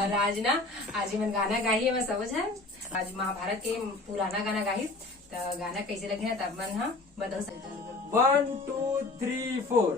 और आज ना आज मन गाना गाही है मैं समझ है। आज महाभारत के पुराना गाना गाही तो गाना कैसे लगे ना तब मन हाँ बताओ। 1 2 3 4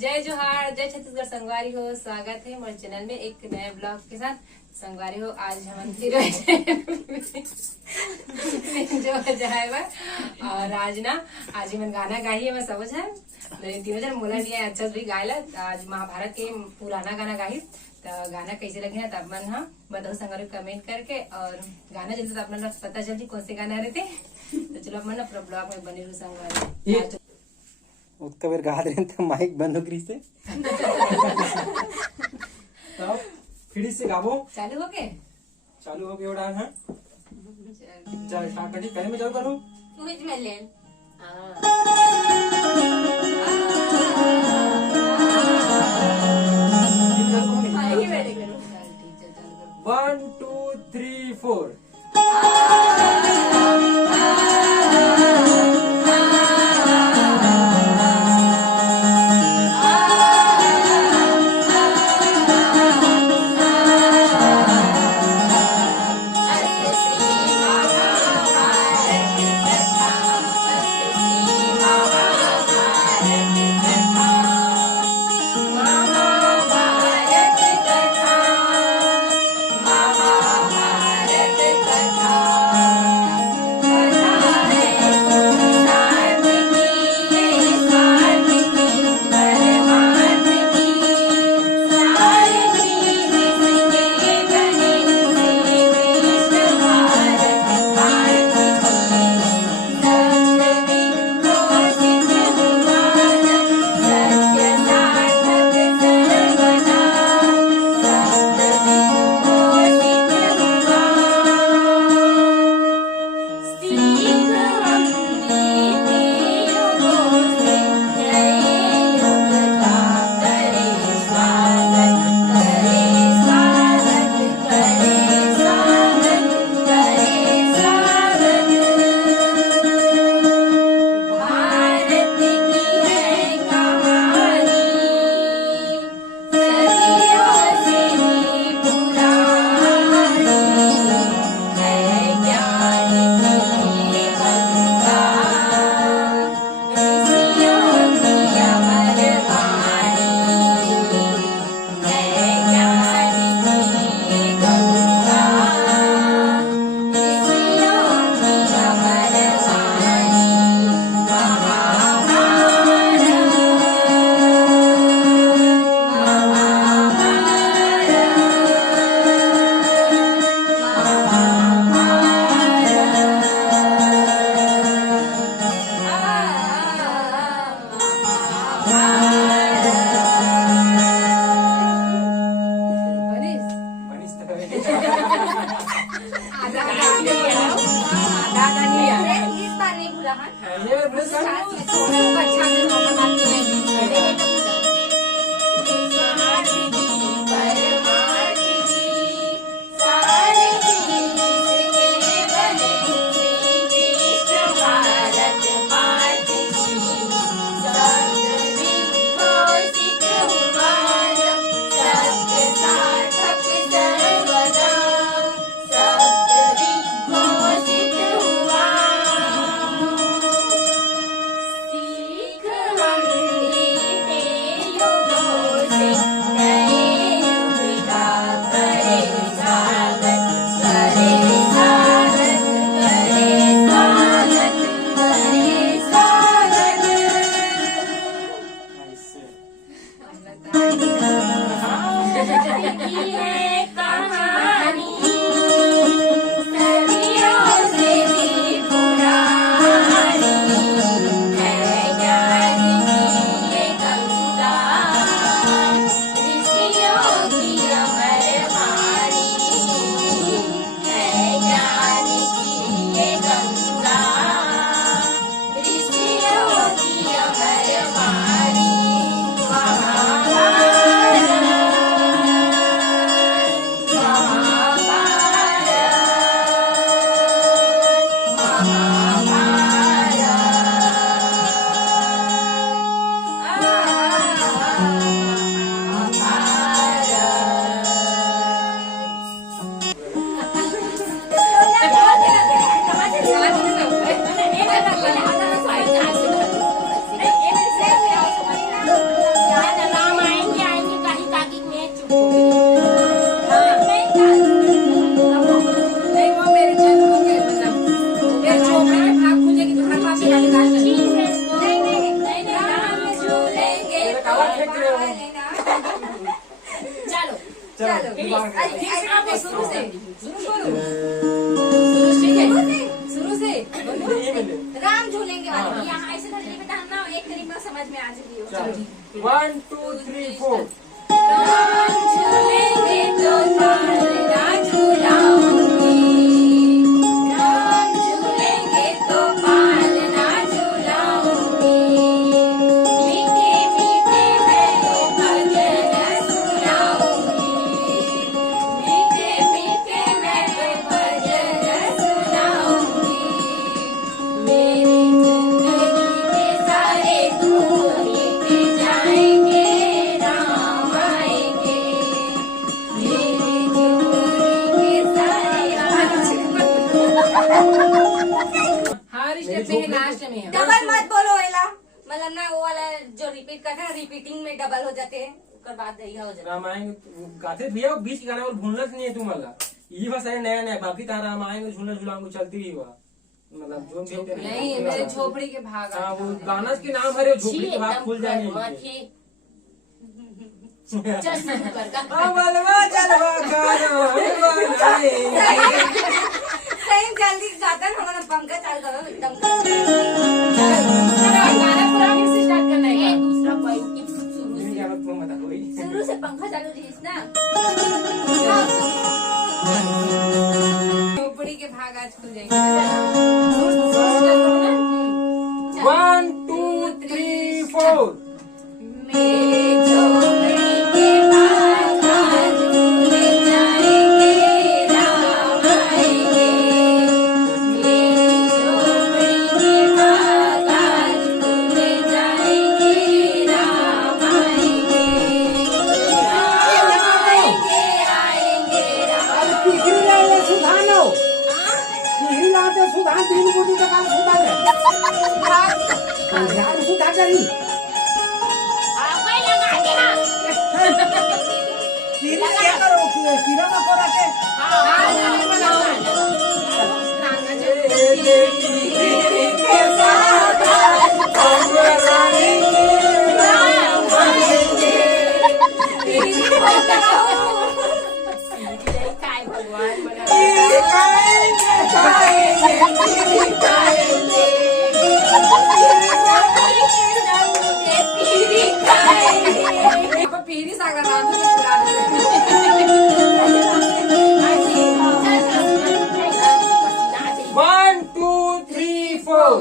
जय जोहार, जय छत्तीसगढ़। संगवारी हो, स्वागत है हमारे चैनल में एक नए ब्लॉग के साथ। संगवारी हो, आज हम फिर जो जाएगा और आज ना आज मन गाना गाही है मैं समझ है। तीनों जन मोला नहीं अच्छा भी गायला। आज महाभारत के पुराना गाना गाही तो गाना कैसे लगे ना तब मन हाँ बताओ संगवारी कमेंट करके। और गाना जल्दी तो अपना पता चल कौन से गाना रहते। तो चलो अपन अपना ब्लॉग में बने रहो संगवारी। उसका फिर गा रहे थे माइक बंद हो गई से तो फिर से गावो चालू हो गए उड़ा है। चल स्टार्ट करिए। कहीं में जाओ करो सुमित में ले 1 2 3 4 सीख हम दिमाग में। ठीक से आपको शुरू से बोलो। शुरू ठीक है, शुरू से बोलो। ये मिले। राम झूलेंगे हाँ। वाली यहाँ ऐसे धरने पे ना एक तरीका समझ में आ जाएगी। चलो 1 2 3 4 राम झूलेंगे तो पालना झूलाऊंगी, राम झूलेंगे तो पालना झूलाऊंगी, मीठे मीठे मैं भजन सुनाऊंगी, मीठे मीठे मैं भजन सुनाऊंगी, मेरी जिंदगी के सारे दुख मिट जाएंगे, राम आएंगे, मेरी जिंदगी के सारे हर स्टेप में लास्ट में है। डबल मत बोलो एला, मतलब ना वो वाला जो रिपीट करते हैं रिपीटिंग में डबल हो जाते हैं, उसके बाद यही हो जाता रामायण गाते भैया बीच गाना और भूलना नहीं है तुम्हारा ये बस है नया नया बाकी तारा रामायण झूलना झूलाऊंगा चलती ही हुआ मतलब जो भी होते हैं। नहीं मेरे झोपड़ी के भाग हाँ वो गाना के नाम है झोपड़ी के भाग खुल जाएंगे चल शुरू कर का। अमलवा जलवा गाना बनाएंगे। सही जल्दी गाता है हमारा पंकज चाल करो एकदम। गाना पूरा फिर से स्टार्ट करना है। दूसरा पॉइंट की शुरू ये से। क्या बात तुम बता कोई शुरू से पंखा चालू रहीस ना। झोपड़ी के भाग आज खुल जाएंगे। 1 2 3 4 मेरे झोपड़ी के भाग आज खुल जाएंगे, राम आएंगे, मेरी झोपड़ी के भाग आज खुल जाएंगे, राम आएंगे, आएंगे राम। सुधानो हिलाते सुधान तीन बुटी का काम सुधाने यार सुधा करी कीरा क्या करो कीरा का कोरा के काय भगवान बना पीरी सागर One, two, three, four.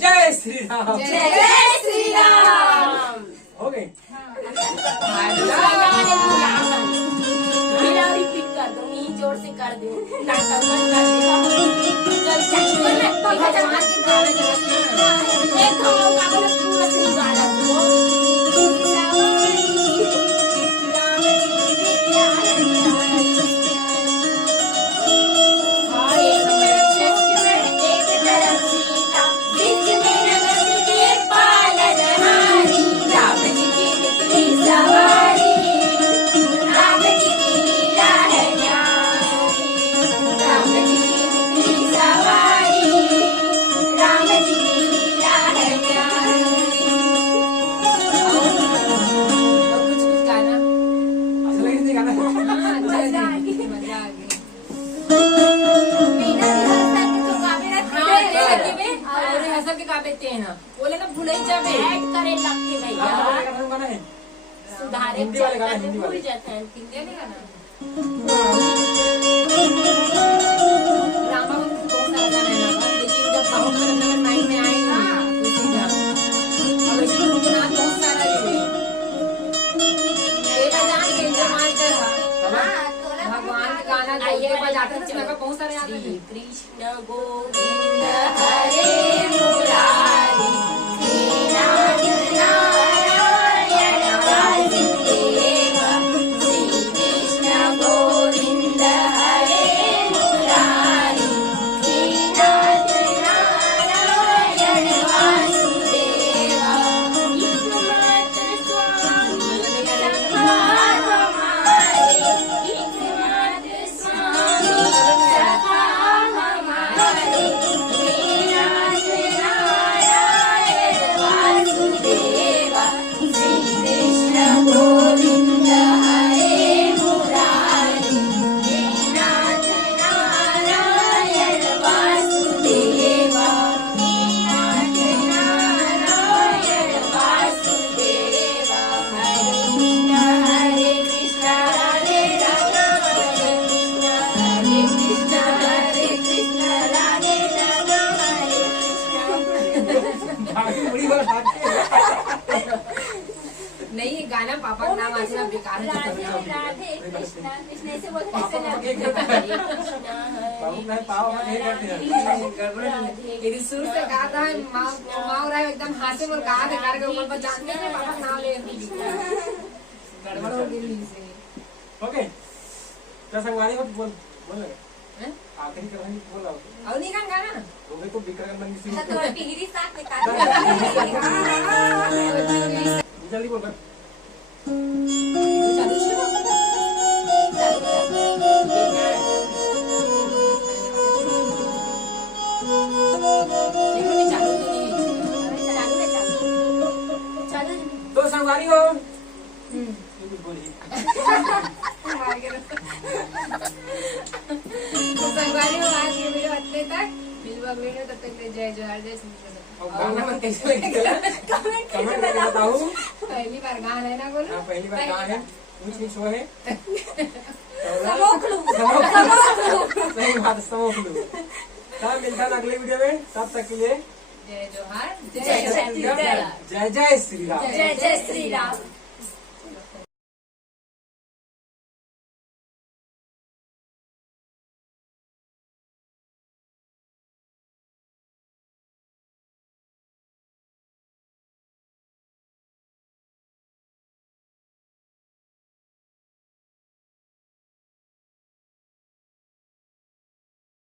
जय श्री राम। जय श्री राम। हो गई। रिपीट कर दो, जोर से कर दो, नाटक मत कर दो। भगवान के गाना चलाते हैं। एक हम लोग का बोला पूरा श्री गाना तो बोले ना भूल जावे ऐड करे लगते भैया गाना है सुधारे हिंदी वाले गाना, हिंदी वाले। भूल जाते हैं हिंदी नहीं गाना रामा को बहुत सारा गाना है ना लेकिन जब बहुत मेरे माइंड में आए ना उसी का अब ऐसे तो उनको नाम बहुत सारा है ये जान के जो मानते हैं भगवान के गाना गाइए बजाते थे मेरे को बहुत सारे याद है कृष्ण गोविंद हरे मुरारी श्रीनाथ नारायण वासुदेव श्री कृष्ण गोविंद हरे मुरारी श्रीनाथ नारायण वासुदेव एकमात्र स्वामी सखा हमारे एकमात्र स्वामी सखा हमारे श्रीनाथ नारायण वासुदेव श्री कृष्ण गोविंद हरे मुरारी श्रीनाथ नारायण वासुदेव श्रीनाथ नारायण वासुदेव हरे कृष्ण राधे राम हरे कृष्ण राधे राम हरे कृष्ण आगे बड़ी बात आती है नहीं ये गाना पापा का नाम आज ना बेकार है राधे राधे कृष्ण कृष्ण ऐसे बोलते पापा हैं को एक करते हैं बाबू नहीं पाव में नहीं करते हैं गड़बड़ है ये सुर से गा रहा है माँ रहा है एकदम हाथ से और गा के कार के ऊपर पर जानते हैं पापा का नाम ले गड़बड़ हो गई से ओके क्या संगवारी हो बोल बोल लगे आखिरी कहानी बोला और नहीं गाना हो गई तो विक्रम बंदी सी तो पिगरी साथ निकाल जल्दी बोल कर चालू छे लेकिन चालू तो नहीं तो संगवारी हो बोली तो संगवारी में आज ये वीडियो अच्छे तक मिलवा वीडियो तब तक ले जय जोहार जय श्री और गाना मन कैसे लगेगा कमेंट करके बताओ पहली बार गाना है ना बोलो हाँ पहली बार कहाँ है कुछ नहीं शो है सही बात समोखलू तब मिलता है अगले वीडियो में तब तक के लिए जय जोहार जय श्री राम। जय जय श्री राम जय जय श्री राम।